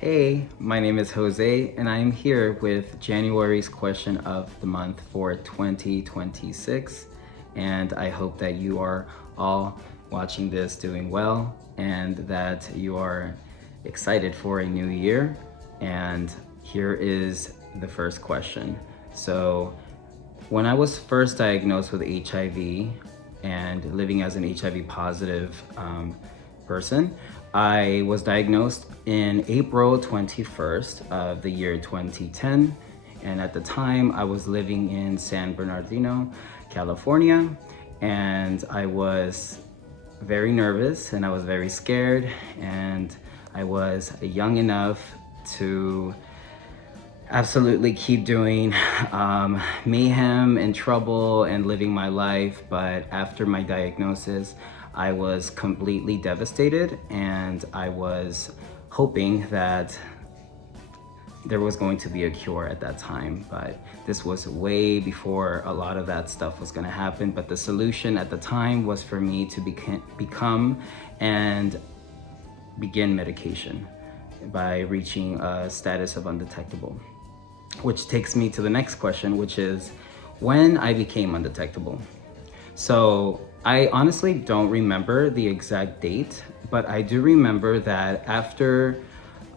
Hey, my name is Jose, and I am here with January's question of the month for 2026. And I hope that you are all watching this doing well and that you are excited for a new year. And here is the first question. So, when I was first diagnosed with HIV and living as an HIV positive person, I was diagnosed in April 21st of the year 2010. And at the time, I was living in San Bernardino, California. And I was very nervous and I was very scared. And I was young enough to absolutely keep doing mayhem and trouble and living my life. But after my diagnosis, I was completely devastated and I was hoping that there was going to be a cure at that time, but this was way before a lot of that stuff was going to happen. But the solution at the time was for me to become and begin medication by reaching a status of undetectable. Which takes me to the next question, which is when I became undetectable. So I honestly don't remember the exact date, but I do remember that after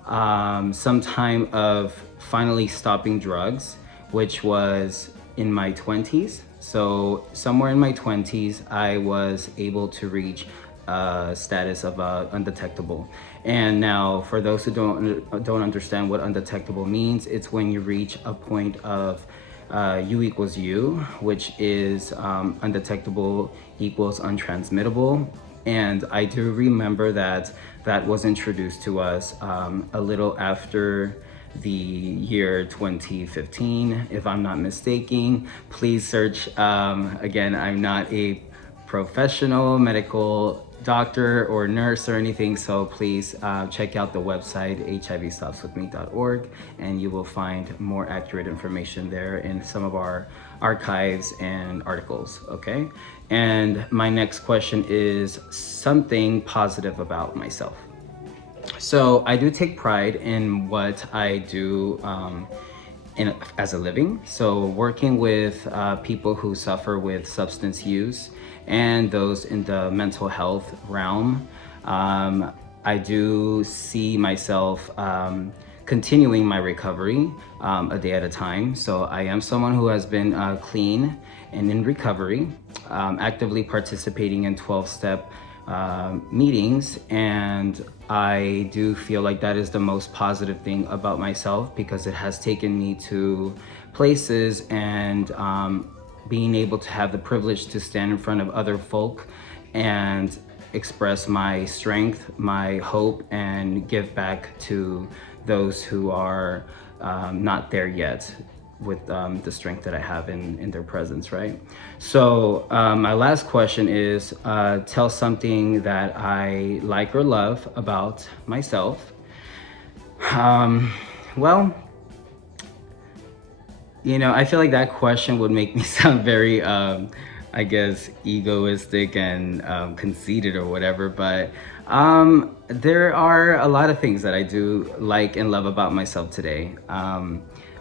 some time of finally stopping drugs, which was in my 20s. So somewhere in my 20s, I was able to reach status of undetectable. And now, for those who don't understand what undetectable means, it's when you reach a point of U equals U, which is undetectable equals untransmittable. And I do remember that that was introduced to us a little after the year 2015, if I'm not mistaken. Please search. Again, I'm not a professional medical doctor or nurse or anything, so please check out the website hivstopswithme.org and you will find more accurate information there in some of our archives and articles. Okay, and my next question is something positive about myself. So I do take pride in what I do as a living. So working with people who suffer with substance use and those in the mental health realm. I do see myself continuing my recovery a day at a time. So I am someone who has been clean and in recovery, actively participating in 12-step meetings, and I do feel like that is the most positive thing about myself because it has taken me to places and being able to have the privilege to stand in front of other folk and express my strength, my hope, and give back to those who are not there yet with the strength that I have in their presence, right? So my last question is, tell something that I like or love about myself. Well, I feel like that question would make me sound very, I guess, egoistic and conceited or whatever. But there are a lot of things that I do like and love about myself today.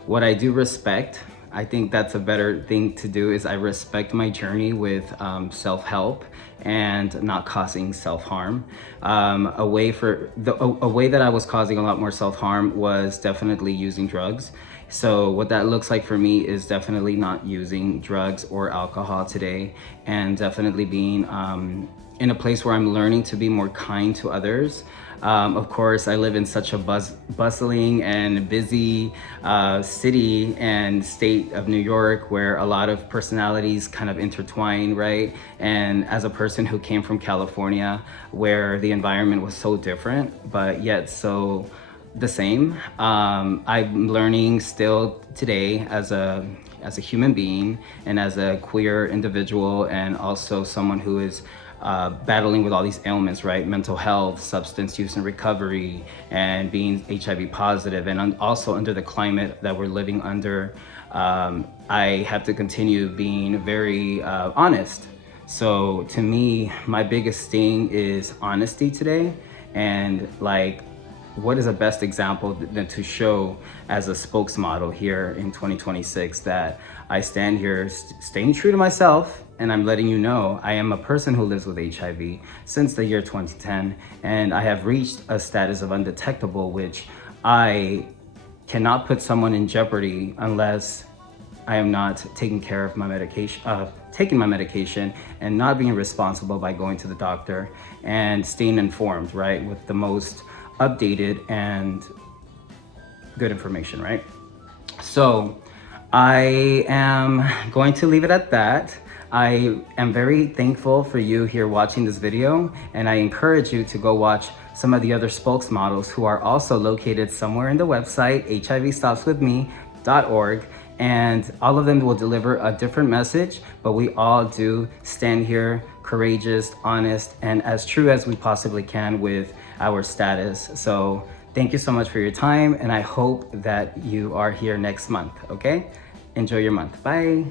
What I do respect, I think that's a better thing to do, is I respect my journey with self-help and not causing self-harm. A way that I was causing a lot more self-harm was definitely using drugs. So what that looks like for me is definitely not using drugs or alcohol today, and definitely being in a place where I'm learning to be more kind to others. Of course, I live in such a bustling and busy city and state of New York where a lot of personalities kind of intertwine, right? And as a person who came from California, where the environment was so different, but yet so the same, I'm learning still today as a human being and as a queer individual, and also someone who is battling with all these ailments, right? Mental health, substance use and recovery, and being HIV positive, and also under the climate that we're living under, I have to continue being very honest. So to me, my biggest thing is honesty today, and like what is a best example than to show as a spokesmodel here in 2026 that I stand here staying true to myself, and I'm letting you know I am a person who lives with HIV since the year 2010, and I have reached a status of undetectable, which I cannot put someone in jeopardy unless I am not taking care of my medication, taking my medication, and not being responsible by going to the doctor and staying informed, right, with the most updated and good information, right? So I am going to leave it at that. I am very thankful for you here watching this video, and I encourage you to go watch some of the other spokesmodels who are also located somewhere in the website, hivstopswithme.org, and all of them will deliver a different message, but we all do stand here courageous, honest, and as true as we possibly can with our status. So thank you so much for your time, and I hope that you are here next month, okay? Enjoy your month. Bye.